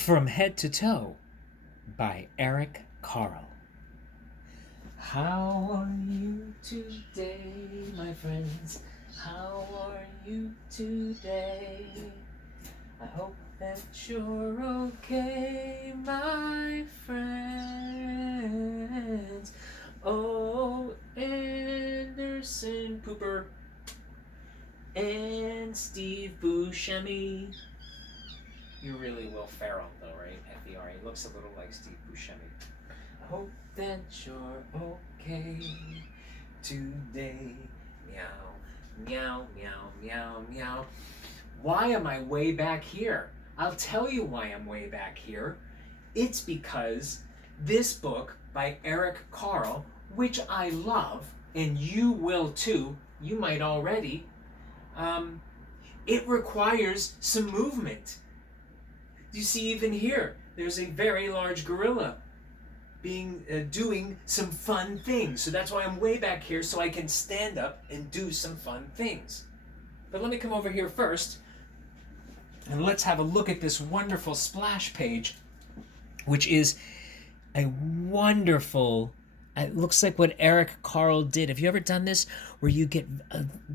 From Head to Toe by Eric Carle. How are you today, my friends? How are you today? I hope that you're okay, my friends. Oh, Anderson Pooper and Steve Buscemi. You're really Will Ferrell, though, right? F-E-R. He looks a little like Steve Buscemi. I hope that you're okay today. Meow, meow, meow, meow, meow. Why am I way back here? I'll tell you why I'm way back here. It's because this book by Eric Carle, which I love, and you will too, you might already, it requires some movement. You see, even here, there's a very large gorilla doing some fun things. So that's why I'm way back here, so I can stand up and do some fun things. But let me come over here first, and let's have a look at this wonderful splash page, which is a wonderful, it looks like what Eric Carle did. Have you ever done this, where you get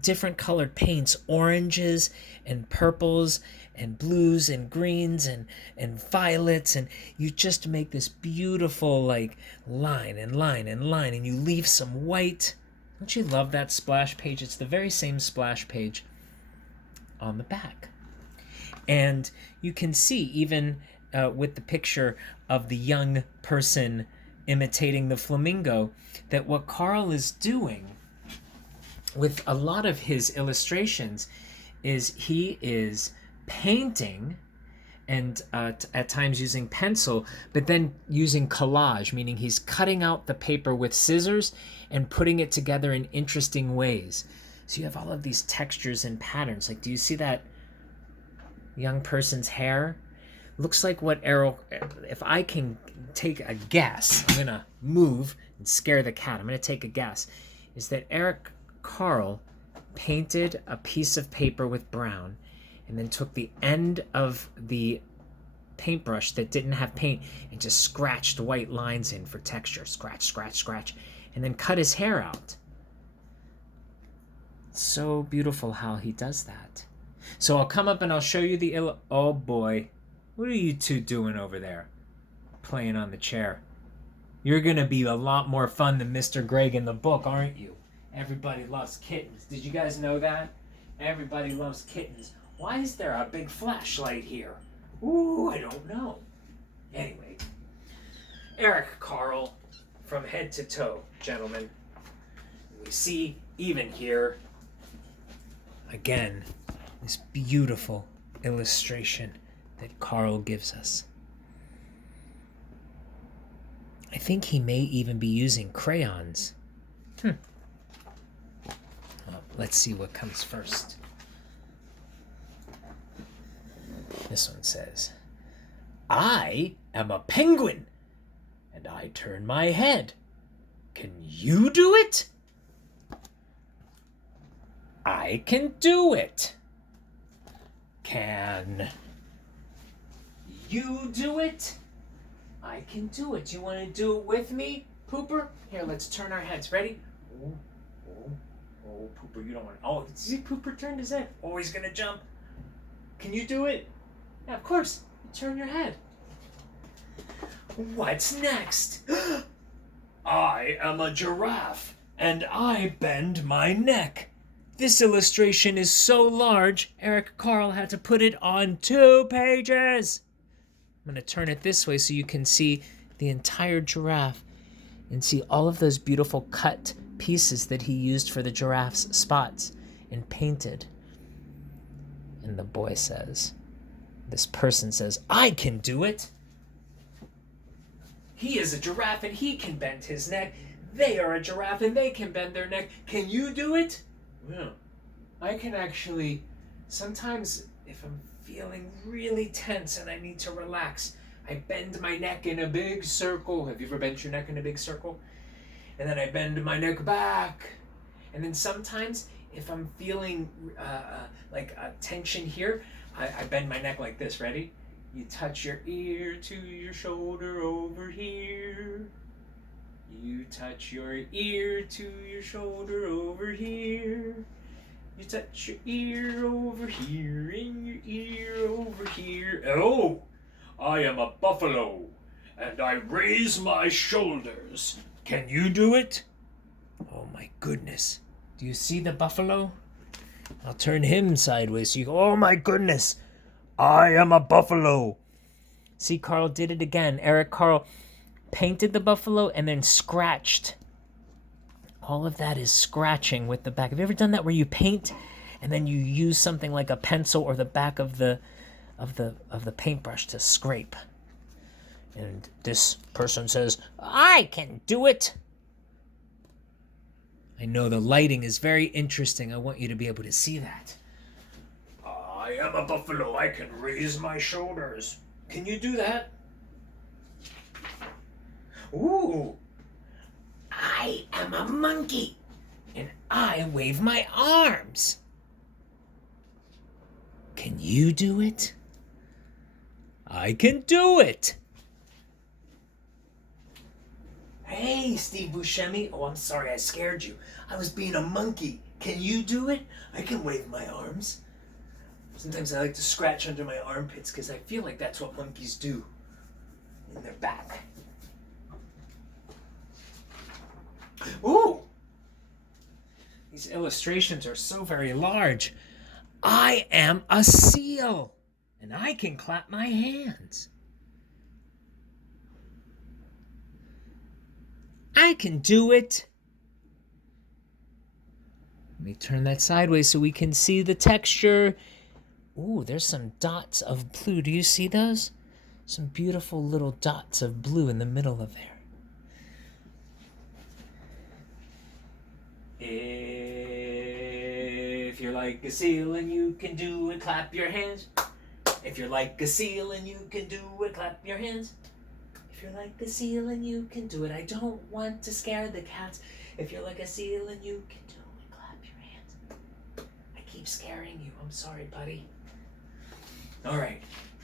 different colored paints, oranges and purples and blues and greens and violets, and you just make this beautiful like line and line and line, and you leave some white. Don't you love that splash page? It's the very same splash page on the back. And you can see, even with the picture of the young person imitating the flamingo, that what Carle is doing with a lot of his illustrations is he is painting, and at times using pencil, but then using collage, meaning he's cutting out the paper with scissors and putting it together in interesting ways. So you have all of these textures and patterns. Like, do you see that young person's hair? Looks like what Errol, if I can take a guess, I'm going to move and scare the cat. I'm going to take a guess, is that Eric Carle painted a piece of paper with brown and then took the end of the paintbrush that didn't have paint and just scratched white lines in for texture. Scratch, scratch, scratch. And then cut his hair out. It's so beautiful how he does that. So I'll come up and I'll show you the oh boy. What are you two doing over there? Playing on the chair. You're going to be a lot more fun than Mr. Greg in the book, aren't you? Everybody loves kittens. Did you guys know that? Everybody loves kittens. Why is there a big flashlight here? Ooh, I don't know. Anyway, Eric Carle, From Head to Toe, gentlemen. We see, even here, again, this beautiful illustration that Carle gives us. I think he may even be using crayons. Well, let's see what comes first. This one says, I am a penguin, and I turn my head. Can you do it? I can do it. Can you do it? I can do it. You want to do it with me, Pooper? Here, let's turn our heads. Ready? Oh, oh, oh, Pooper, you don't want to. Oh, see, Pooper turned his head. Oh, he's going to jump. Can you do it? Yeah, of course. You turn your head. What's next? I am a giraffe, and I bend my neck. This illustration is so large, Eric Carle had to put it on 2 pages. I'm going to turn it this way so you can see the entire giraffe and see all of those beautiful cut pieces that he used for the giraffe's spots and painted. And the boy says, this person says, I can do it. He is a giraffe and he can bend his neck. They are a giraffe and they can bend their neck. Can you do it? Yeah. I can actually, sometimes if I'm feeling really tense and I need to relax, I bend my neck in a big circle. Have you ever bent your neck in a big circle? And then I bend my neck back. And then sometimes if I'm feeling like a tension here, I bend my neck like this. Ready? You touch your ear to your shoulder over here. You touch your ear to your shoulder over here. You touch your ear over here and your ear over here. Oh, I am a buffalo, and I raise my shoulders. Can you do it? Oh my goodness. Do you see the buffalo? I'll turn him sideways so you go, oh my goodness. I am a buffalo. See, Carl did it again. Eric Carle painted the buffalo and then scratched. All of that is scratching with the back. Have you ever done that where you paint and then you use something like a pencil or the back of the paintbrush to scrape? And this person says, I can do it. I know the lighting is very interesting. I want you to be able to see that. I am a buffalo. I can raise my shoulders. Can you do that? Ooh. I am a monkey, and I wave my arms. Can you do it? I can do it. Hey, Steve Buscemi. Oh, I'm sorry, I scared you. I was being a monkey. Can you do it? I can wave my arms. Sometimes I like to scratch under my armpits because I feel like that's what monkeys do in their back. Ooh! These illustrations are so very large. I am a seal, and I can clap my hands. I can do it. Let me turn that sideways so we can see the texture. Ooh, there's some dots of blue. Do you see those? Some beautiful little dots of blue in the middle of there. If you're like a seal and you can do it, clap your hands. If you're like a seal and you can do it, clap your hands. If you're like a seal and you can do it, I don't want to scare the cats. If you're like a seal and you can do it, clap your hands. I keep scaring you. I'm sorry, buddy. All right,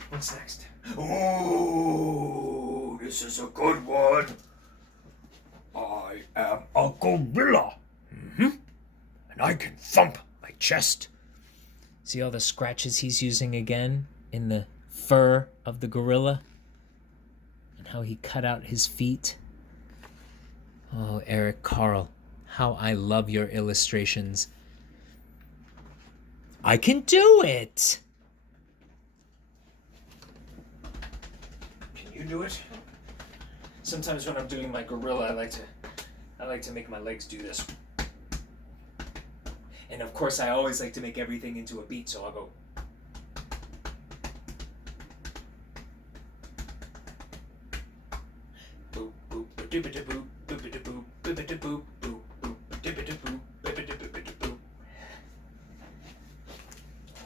what's next? Oh, this is a good one. I am a gorilla. And I can thump my chest. See all the scratches he's using again in the fur of the gorilla? And how he cut out his feet? Oh, Eric Carle, how I love your illustrations. I can do it! Can you do it? Sometimes when I'm doing my gorilla, I like to make my legs do this. And of course, I always like to make everything into a beat, so I'll go. Boop, boop, ba-doo-ba-da-boop, boop-ba-da-boop, boop-ba-da-boop, boop, boop, ba-doo-ba-da-boop, ba-ba-da-boop-ba-da-boop.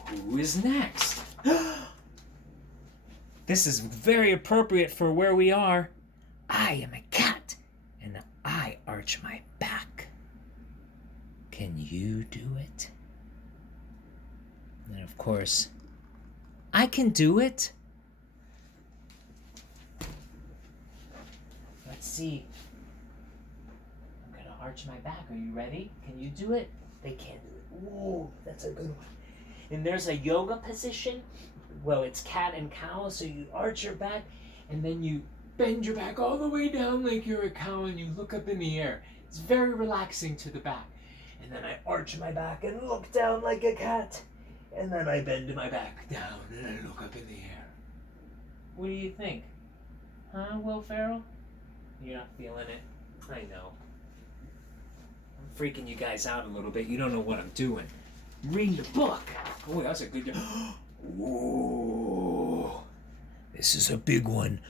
Who is next? This is very appropriate for where we are. I am a cat, and I arch my back. Can you do it? And of course, I can do it. Let's see. I'm gonna arch my back. Are you ready? Can you do it? They can't do it. Whoa, that's a good one. And there's a yoga position. Well, it's cat and cow, so you arch your back, and then you bend your back all the way down like you're a cow, and you look up in the air. It's very relaxing to the back. And then I arch my back and look down like a cat. And then I bend my back down and I look up in the air. What do you think? Huh, Will Ferrell? You're not feeling it? I know. I'm freaking you guys out a little bit. You don't know what I'm doing. Read the book. Oh, that's a good... Whoa. This is a big one.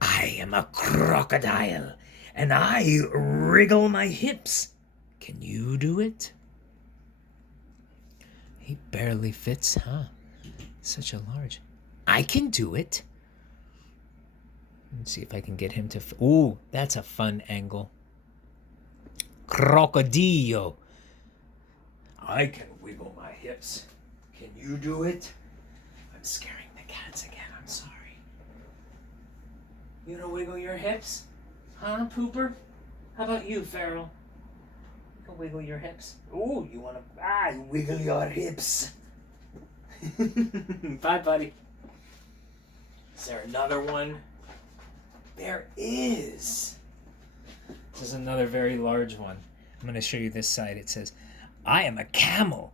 I am a crocodile, and I wriggle my hips. Can you do it? He barely fits, huh? Such a large... I can do it. Let's see if I can get him to... Ooh, that's a fun angle. Crocodile. I can wiggle my hips. Can you do it? I'm scaring the cats again. I'm sorry. You wanna wiggle your hips? Huh, Pooper? How about you, Feral? You can wiggle your hips. Ooh, you wanna wiggle your hips. Bye, buddy. Is there another one? There is. This is another very large one. I'm gonna show you this side. It says, I am a camel,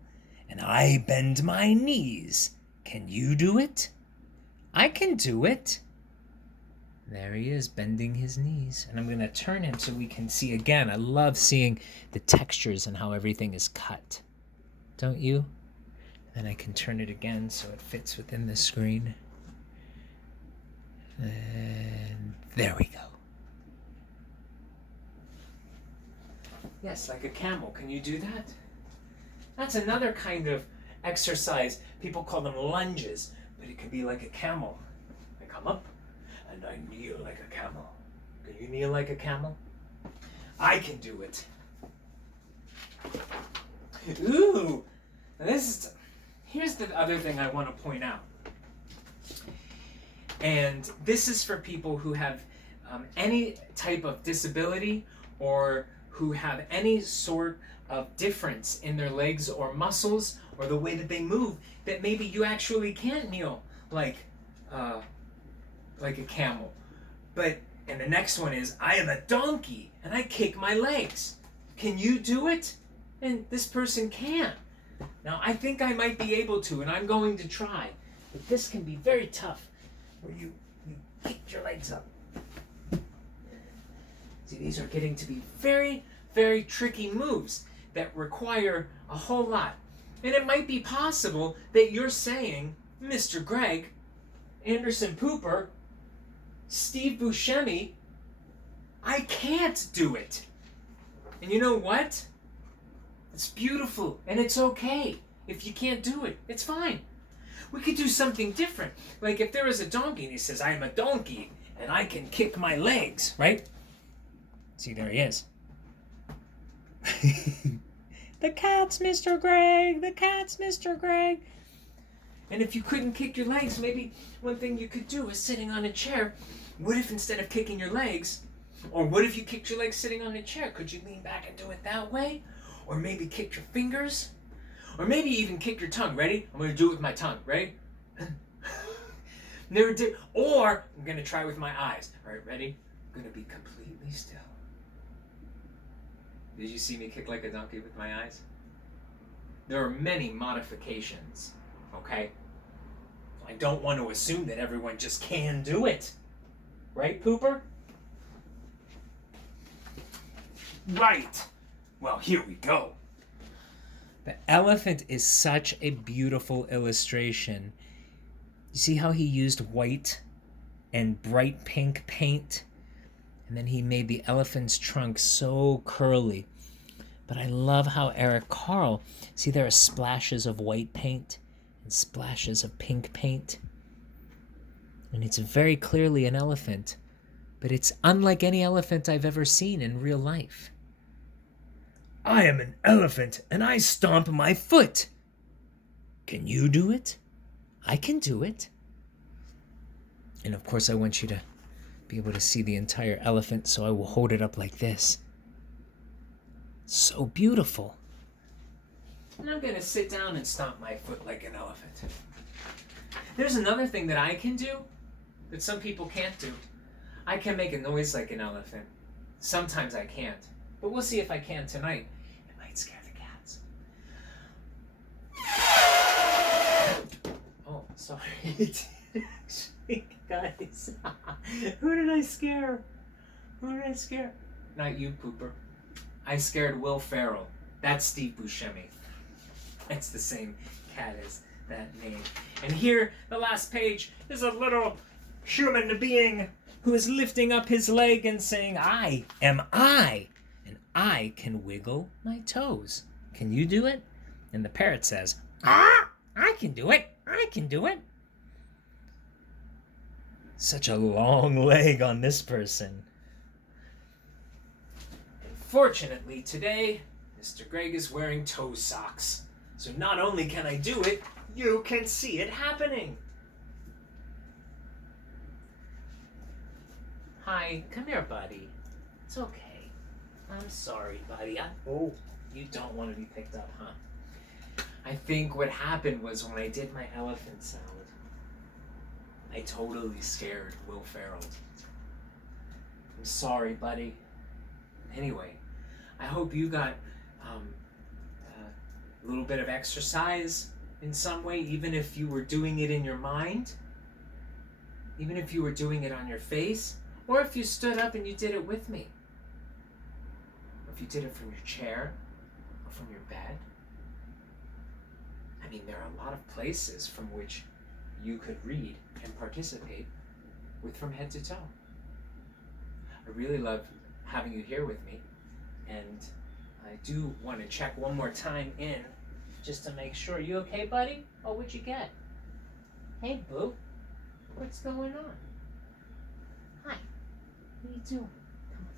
and I bend my knees. Can you do it? I can do it. There he is, bending his knees. And I'm going to turn him so we can see again. I love seeing the textures and how everything is cut. Don't you? Then I can turn it again so it fits within the screen. And there we go. Yes, like a camel. Can you do that? That's another kind of exercise. People call them lunges, but it can be like a camel. I come up and I kneel like a camel. Can you kneel like a camel? I can do it. Ooh, here's the other thing I want to point out. And this is for people who have any type of disability or who have any sort of difference in their legs or muscles or the way that they move, that maybe you actually can't kneel like a camel. And the next one is, I am a donkey and I kick my legs. Can you do it? And this person can. Now I think I might be able to, and I'm going to try. But this can be very tough, where you kick your legs up. See, these are getting to be very, very tricky moves that require a whole lot. And it might be possible that you're saying, Mr. Greg, Anderson Pooper, Steve Buscemi, I can't do it. And you know what? It's beautiful and it's okay. If you can't do it, it's fine. We could do something different. Like if there is a donkey and he says, I am a donkey and I can kick my legs, right? See, there he is. The cat's Mr. Greg, the cat's Mr. Greg. And if you couldn't kick your legs, maybe one thing you could do is sitting on a chair. What if instead of kicking your legs, or what if you kicked your legs sitting on a chair? Could you lean back and do it that way? Or maybe kick your fingers? Or maybe even kick your tongue. Ready? I'm going to do it with my tongue. Ready? Never did. Or I'm going to try with my eyes. All right, ready? I'm going to be completely still. Did you see me kick like a donkey with my eyes? There are many modifications, okay? I don't want to assume that everyone just can do it. Right, Pooper? Right. Well, here we go. The elephant is such a beautiful illustration. You see how he used white and bright pink paint? And then he made the elephant's trunk so curly. But I love how Eric Carle, see there are splashes of white paint and splashes of pink paint. And it's very clearly an elephant, but it's unlike any elephant I've ever seen in real life. I am an elephant and I stomp my foot. Can you do it? I can do it. And of course I want you to be able to see the entire elephant, so I will hold it up like this. So beautiful. And I'm going to sit down and stomp my foot like an elephant. There's another thing that I can do that some people can't do. I can make a noise like an elephant. Sometimes I can't. But we'll see if I can tonight. It might scare the cats. Oh, sorry. Actually, guys. Who did I scare? Who did I scare? Not you, Pooper. I scared Will Ferrell. That's Steve Buscemi. It's the same cat as that name. And here, the last page, is a little human being who is lifting up his leg and saying, I am I, and I can wiggle my toes. Can you do it? And the parrot says, I can do it. I can do it. Such a long leg on this person. Fortunately, today, Mr. Greg is wearing toe socks. So not only can I do it, you can see it happening. Hi, come here, buddy. It's okay. I'm sorry, buddy. Oh, you don't want to be picked up, huh? I think what happened was when I did my elephant salad, I totally scared Will Ferrell. I'm sorry, buddy. Anyway, I hope you got a little bit of exercise in some way, even if you were doing it in your mind, even if you were doing it on your face, or if you stood up and you did it with me. Or if you did it from your chair or from your bed. I mean, there are a lot of places from which you could read and participate with from head to toe. I really love having you here with me, and I do want to check one more time in just to make sure. You okay, buddy? Oh, what'd you get? Hey, boo. What's going on? Hi. What are you doing? Come on.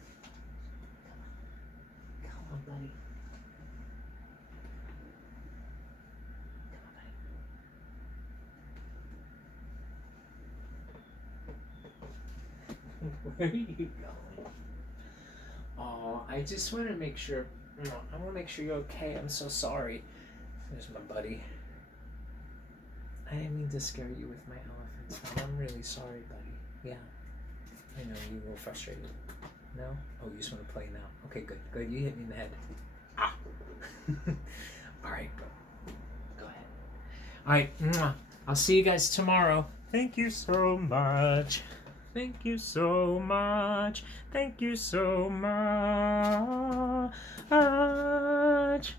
Come on, buddy. Where are you going? Oh, I just want to make sure. No, I want to make sure you're okay. I'm so sorry. There's my buddy. I didn't mean to scare you with my elephant. I'm really sorry, buddy. Yeah. I know you were frustrated. No? Oh, you just want to play now. Okay, good. Good. You hit me in the head. Ah. All right, go ahead. All right. I'll see you guys tomorrow. Thank you so much. Thank you so much. Thank you so much.